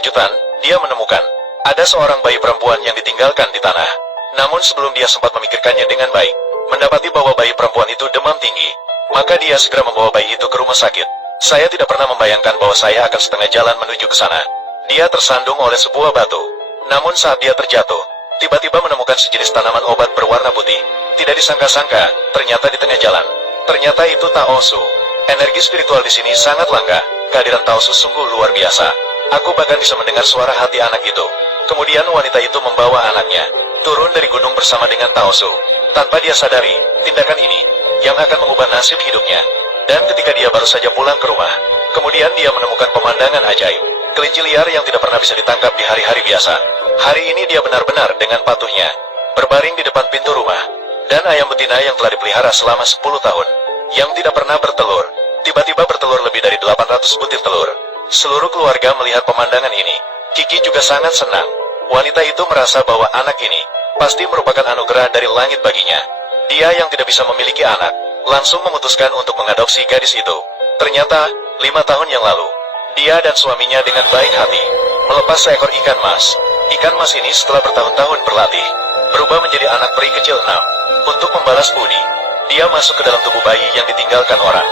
kejutan, dia menemukan ada seorang bayi perempuan yang ditinggalkan di tanah. Namun sebelum dia sempat memikirkannya dengan baik, mendapati bahwa bayi perempuan itu demam tinggi, maka dia segera membawa bayi itu ke rumah sakit. Saya tidak pernah membayangkan bahwa saya akan setengah jalan menuju ke sana. Dia tersandung oleh sebuah batu. Namun saat dia terjatuh, tiba-tiba menemukan sejenis tanaman obat berwarna putih. Tidak disangka-sangka, ternyata di tengah jalan, ternyata itu Taosu. Energi spiritual di sini sangat langka. Kehadiran Taosu sungguh luar biasa. Aku bahkan bisa mendengar suara hati anak itu. Kemudian wanita itu membawa anaknya turun dari gunung bersama dengan Taosu. Tanpa dia sadari, tindakan ini yang akan mengubah nasib hidupnya. Dan ketika dia baru saja pulang ke rumah, kemudian dia menemukan pemandangan ajaib. Kelinci liar yang tidak pernah bisa ditangkap di hari-hari biasa. Hari ini dia benar-benar dengan patuhnya berbaring di depan pintu rumah. Dan ayam betina yang telah dipelihara selama 10 tahun, yang tidak pernah bertelur, tiba-tiba bertelur lebih dari 800 butir telur. Seluruh keluarga melihat pemandangan ini. Kiki juga sangat senang. Wanita itu merasa bahwa anak ini pasti merupakan anugerah dari langit baginya. Dia yang tidak bisa memiliki anak, langsung memutuskan untuk mengadopsi gadis itu. Ternyata, 5 tahun yang lalu, dia dan suaminya dengan baik hati melepas seekor ikan mas. Ikan mas ini setelah bertahun-tahun berlatih, berubah menjadi anak peri kecil 6. Untuk membalas budi, dia masuk ke dalam tubuh bayi yang ditinggalkan orang.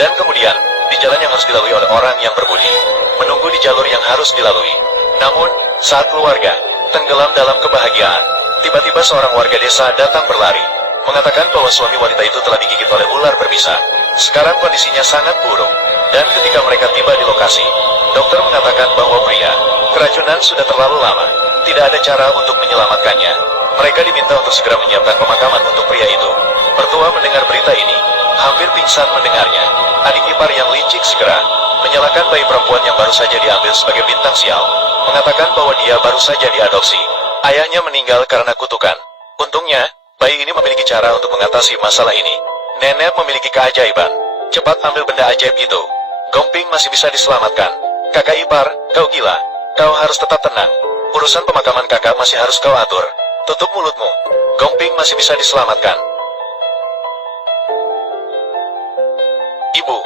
Dan kemudian, di jalan yang harus dilalui oleh orang yang berbudi, menunggu di jalur yang harus dilalui. Namun, saat keluarga tenggelam dalam kebahagiaan, tiba-tiba seorang warga desa datang berlari, mengatakan bahwa suami wanita itu telah digigit oleh ular berbisa. Sekarang kondisinya sangat buruk, dan ketika mereka tiba di lokasi, dokter mengatakan bahwa pria keracunan sudah terlalu lama, tidak ada cara untuk menyelamatkannya. Mereka diminta untuk segera menyiapkan pemakaman untuk pria itu. Mertua mendengar berita ini, hampir pingsan mendengarnya. Adik ipar yang licik segera menyalahkan bayi perempuan yang baru saja diambil sebagai bintang sial, mengatakan bahwa dia baru saja diadopsi. Ayahnya meninggal karena kutukan. Untungnya, bayi ini memiliki cara untuk mengatasi masalah ini. Nenek memiliki keajaiban. Cepat ambil benda ajaib itu. Gomping masih bisa diselamatkan. Kakak ipar, kau gila. Kau harus tetap tenang. Urusan pemakaman kakak masih harus kau atur. Tutup mulutmu. Gomping masih bisa diselamatkan. Ibu.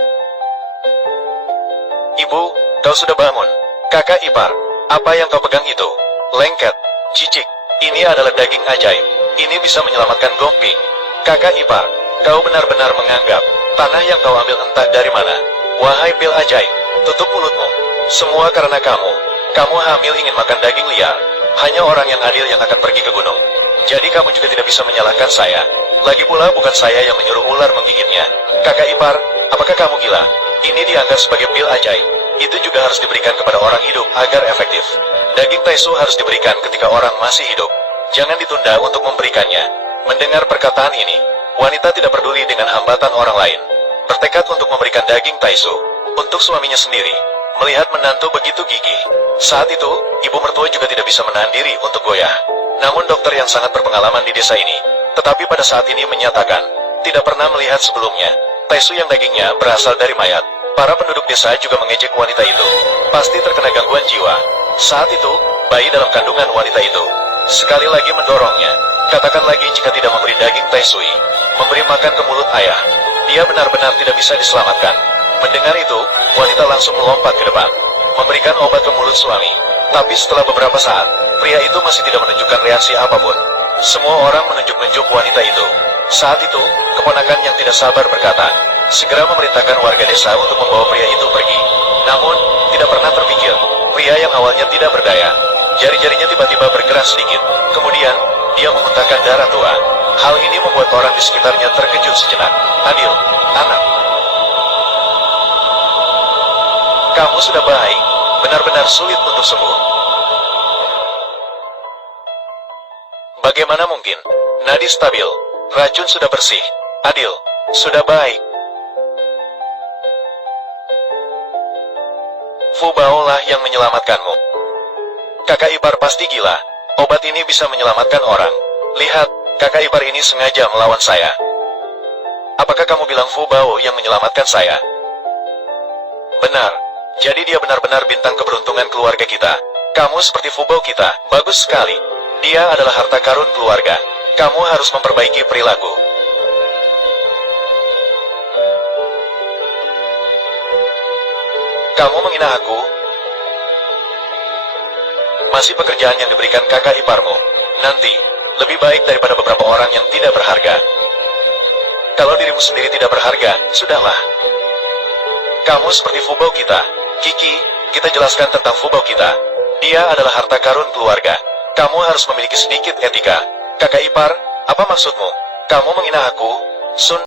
Ibu, kau sudah bangun. Kakak ipar, apa yang kau pegang itu? Lengket, jijik. Ini adalah daging ajaib. Ini bisa menyelamatkan Gomping. Kakak ipar, kau benar-benar menganggap tanah yang kau ambil entah dari mana. Wahai pil ajaib, tutup mulutmu. Semua karena kamu. Kamu hamil ingin makan daging liar. Hanya orang yang adil yang akan pergi ke gunung. Jadi kamu juga tidak bisa menyalahkan saya. Lagi pula bukan saya yang menyuruh ular menggigitnya. Kakak ipar, apakah kamu gila? Ini dianggap sebagai pil ajaib. Itu juga harus diberikan kepada orang hidup agar efektif. Daging taisu harus diberikan ketika orang masih hidup. Jangan ditunda untuk memberikannya. Mendengar perkataan ini, wanita tidak peduli dengan hambatan orang lain. Bertekad untuk memberikan daging taisu untuk suaminya sendiri. Melihat menantu begitu gigih, saat itu, ibu mertua juga tidak bisa menahan diri untuk goyah. Namun dokter yang sangat berpengalaman di desa ini, tetapi pada saat ini menyatakan, tidak pernah melihat sebelumnya taisu yang dagingnya berasal dari mayat. Para penduduk desa juga mengejek wanita itu. Pasti terkena gangguan jiwa. Saat itu, bayi dalam kandungan wanita itu sekali lagi mendorongnya. Katakan lagi jika tidak memberi daging taisui, memberi makan ke mulut ayah, dia benar-benar tidak bisa diselamatkan. Mendengar itu, wanita langsung melompat ke depan, memberikan obat ke mulut suami. Tapi setelah beberapa saat, pria itu masih tidak menunjukkan reaksi apapun. Semua orang menunjuk-nunjuk wanita itu. Saat itu, keponakan yang tidak sabar berkata, segera memerintahkan warga desa untuk membawa pria itu pergi. Namun, tidak pernah terpikir, pria yang awalnya tidak berdaya, jari-jarinya tiba-tiba bergerak sedikit. Kemudian, dia memuntahkan darah tua. Hal ini membuat orang di sekitarnya terkejut sejenak. Adil, anak. Kamu sudah baik, benar-benar sulit untuk sembuh. Bagaimana mungkin? Nadi stabil, racun sudah bersih. Adil, sudah baik. Fubao lah yang menyelamatkanmu. Kakak ipar pasti gila. Obat ini bisa menyelamatkan orang. Lihat, kakak ipar ini sengaja melawan saya. Apakah kamu bilang Fubao yang menyelamatkan saya? Benar. Jadi dia benar-benar bintang keberuntungan keluarga kita. Kamu seperti Fubao kita. Bagus sekali. Dia adalah harta karun keluarga. Kamu harus memperbaiki perilaku. Kamu menghina aku? masih pekerjaan yang diberikan kakak iparmu. Nanti, lebih baik daripada beberapa orang yang tidak berharga. Kalau dirimu sendiri tidak berharga, sudahlah. Kamu seperti fubau kita. Kiki, kita jelaskan tentang fubau kita. Dia adalah harta karun keluarga. Kamu harus memiliki sedikit etika. Kakak ipar, apa maksudmu? Kamu menghina aku, Sun?